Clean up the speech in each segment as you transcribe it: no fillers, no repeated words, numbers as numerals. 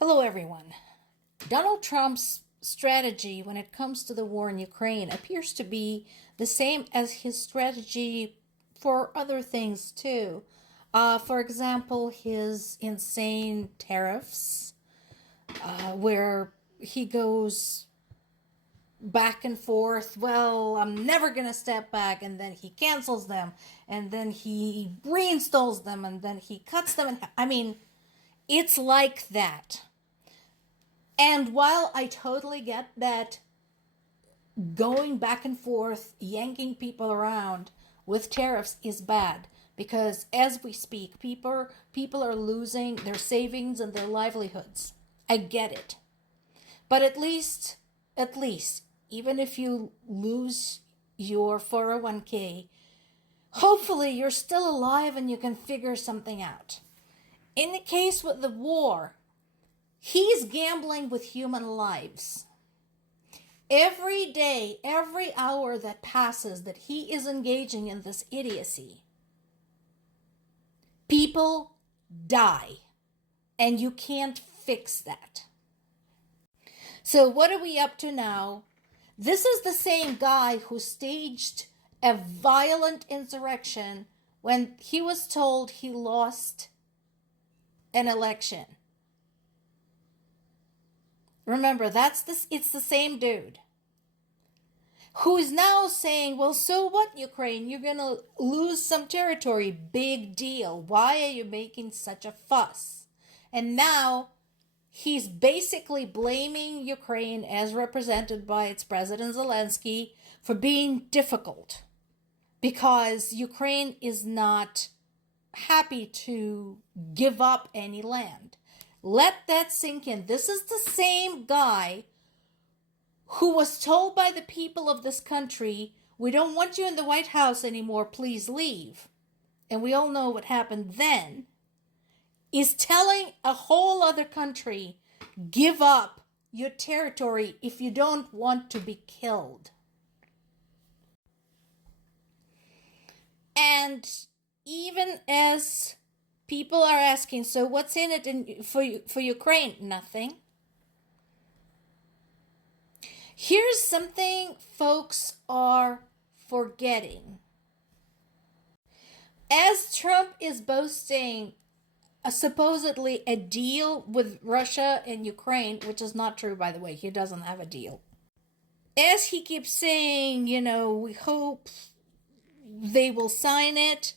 Hello, everyone. Donald Trump's strategy when it comes to the war in Ukraine appears to be the same as his strategy for other things, too. For example, his insane tariffs, where he goes back and forth. Well, I'm never going to step back, and then he cancels them, and then he reinstalls them, and then he cuts them. I mean, it's like that. And while I totally get that going back and forth, yanking people around with tariffs is bad, because as we speak, people are losing their savings and their livelihoods. I get it. But at least, even if you lose your 401k, hopefully you're still alive and you can figure something out. In the case with the war, he's gambling with human lives. Every day, every hour that passes that he is engaging in this idiocy, people die. And you can't fix that. So what are we up to now? This is the same guy who staged a violent insurrection when he was told he lost an election. Remember, it's the same dude who's now saying, well, so what, Ukraine? You're going to lose some territory. Big deal. Why are you making such a fuss? And now he's basically blaming Ukraine, as represented by its President Zelensky, for being difficult because Ukraine is not happy to give up any land. Let that sink in. This is the same guy who was told by the people of this country, we don't want you in the White House anymore, please leave. And we all know what happened then. Is telling a whole other country, give up your territory if you don't want to be killed. And even as people are asking, so what's in it for Ukraine? Nothing. Here's something folks are forgetting. As Trump is boasting supposedly a deal with Russia and Ukraine, which is not true, by the way, he doesn't have a deal. As he keeps saying, we hope they will sign it,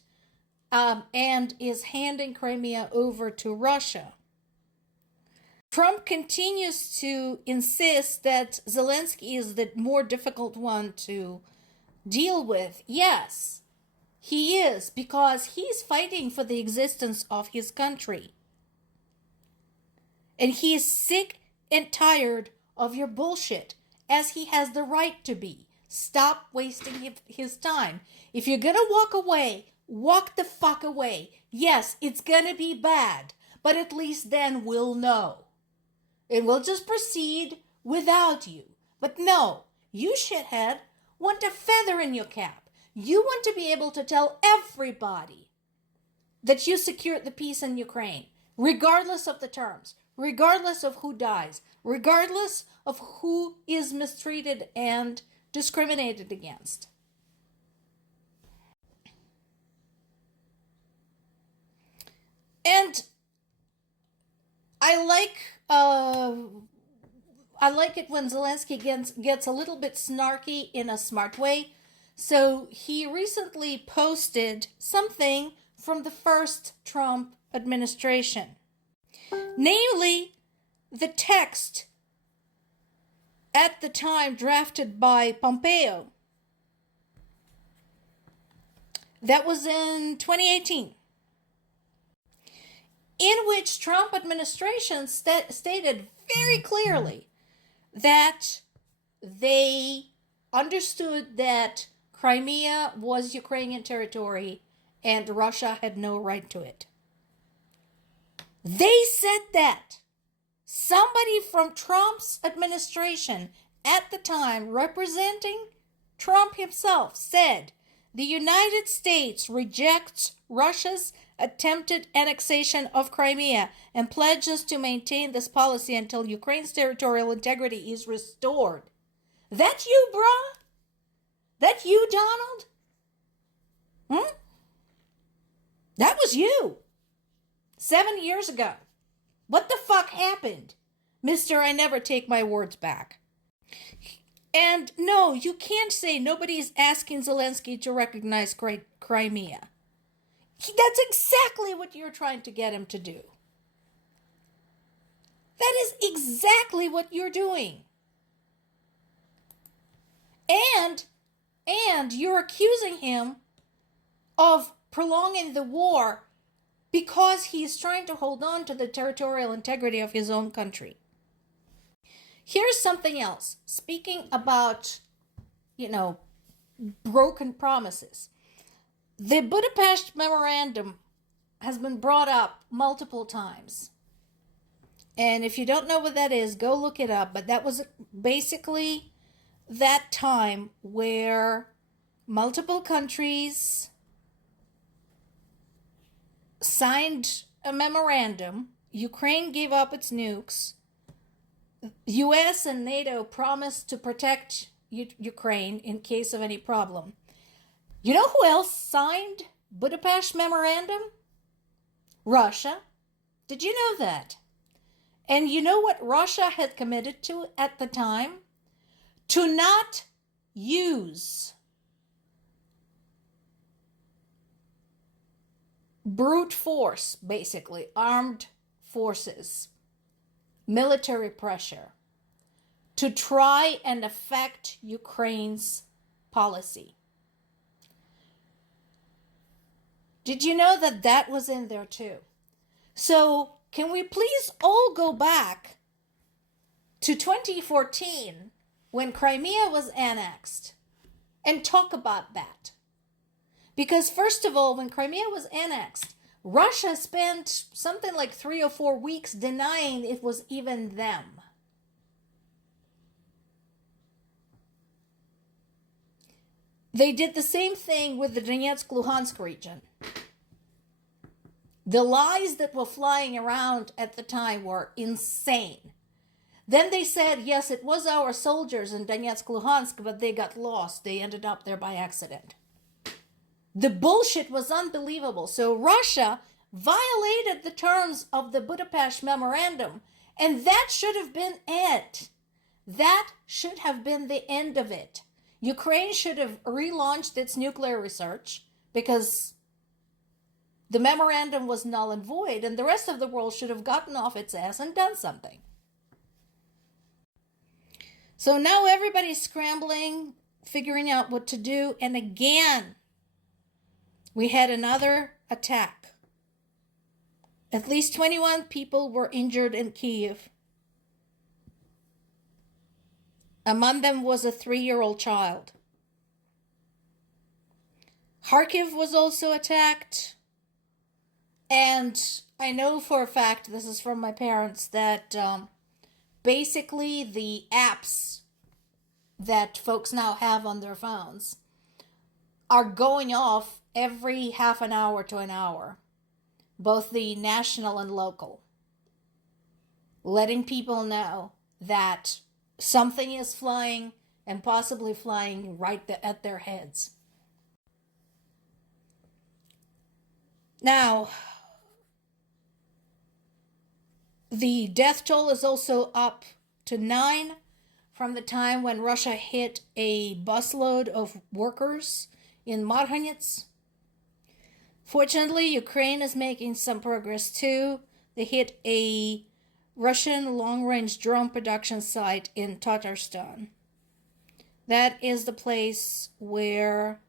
and is handing Crimea over to Russia. Trump continues to insist that Zelensky is the more difficult one to deal with. Yes, he is, because he's fighting for the existence of his country. And he is sick and tired of your bullshit, as he has the right to be. Stop wasting his time. If you're gonna walk away, walk the fuck away. Yes, it's gonna be bad, but at least then we'll know. And we'll just proceed without you. But no, you shithead want a feather in your cap. You want to be able to tell everybody that you secured the peace in Ukraine, regardless of the terms, regardless of who dies, regardless of who is mistreated and discriminated against. And I like it when Zelensky gets a little bit snarky in a smart way. So he recently posted something from the first Trump administration. Namely, the text at the time drafted by Pompeo. That was in 2018. In which Trump administration stated very clearly that they understood that Crimea was Ukrainian territory and Russia had no right to it. They said that. Somebody from Trump's administration at the time, representing Trump himself, said the United States rejects Russia's attempted annexation of Crimea and pledges to maintain this policy until Ukraine's territorial integrity is restored. That you, bruh? That you, Donald? That was you. 7 years ago. What the fuck happened? Mister, I never take my words back. And no, you can't say nobody's asking Zelensky to recognize Crimea. That's exactly what you're trying to get him to do. That is exactly what you're doing. And you're accusing him of prolonging the war because he's trying to hold on to the territorial integrity of his own country. Here's something else. Speaking about, broken promises. The Budapest memorandum has been brought up multiple times. And if you don't know what that is, go look it up. But that was basically that time where multiple countries signed a memorandum. Ukraine gave up its nukes. US and NATO promised to protect Ukraine in case of any problem. You know who else signed Budapest memorandum? Russia. Did you know that? And you know what Russia had committed to at the time? To not use brute force, basically, armed forces, military pressure, to try and affect Ukraine's policy. Did you know that that was in there too? So can we please all go back to 2014 when Crimea was annexed and talk about that? Because first of all, when Crimea was annexed, Russia spent something like 3 or 4 weeks denying it was even them. They did the same thing with the Donetsk-Luhansk region. The lies that were flying around at the time were insane. Then they said, yes, it was our soldiers in Donetsk-Luhansk, but they got lost. They ended up there by accident. The bullshit was unbelievable. So Russia violated the terms of the Budapest memorandum, and that should have been it. That should have been the end of it. Ukraine should have relaunched its nuclear research because the memorandum was null and void, and the rest of the world should have gotten off its ass and done something. So now everybody's scrambling, figuring out what to do, and again, we had another attack. At least 21 people were injured in Kyiv. Among them was a 3-year-old child. Kharkiv was also attacked. And I know for a fact, this is from my parents, that basically the apps that folks now have on their phones are going off every half an hour to an hour, both the national and local, letting people know that something is flying and possibly flying right at their heads. Now, the death toll is also up to 9 from the time when Russia hit a busload of workers in Marhanets. Fortunately, Ukraine is making some progress too. They hit a Russian long-range drone production site in Tatarstan. That is the place where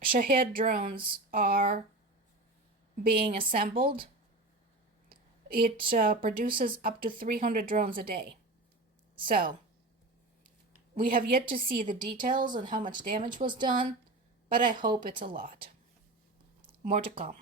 Shahed drones are being assembled. It produces up to 300 drones a day. So, we have yet to see the details on how much damage was done, but I hope it's a lot. More to come.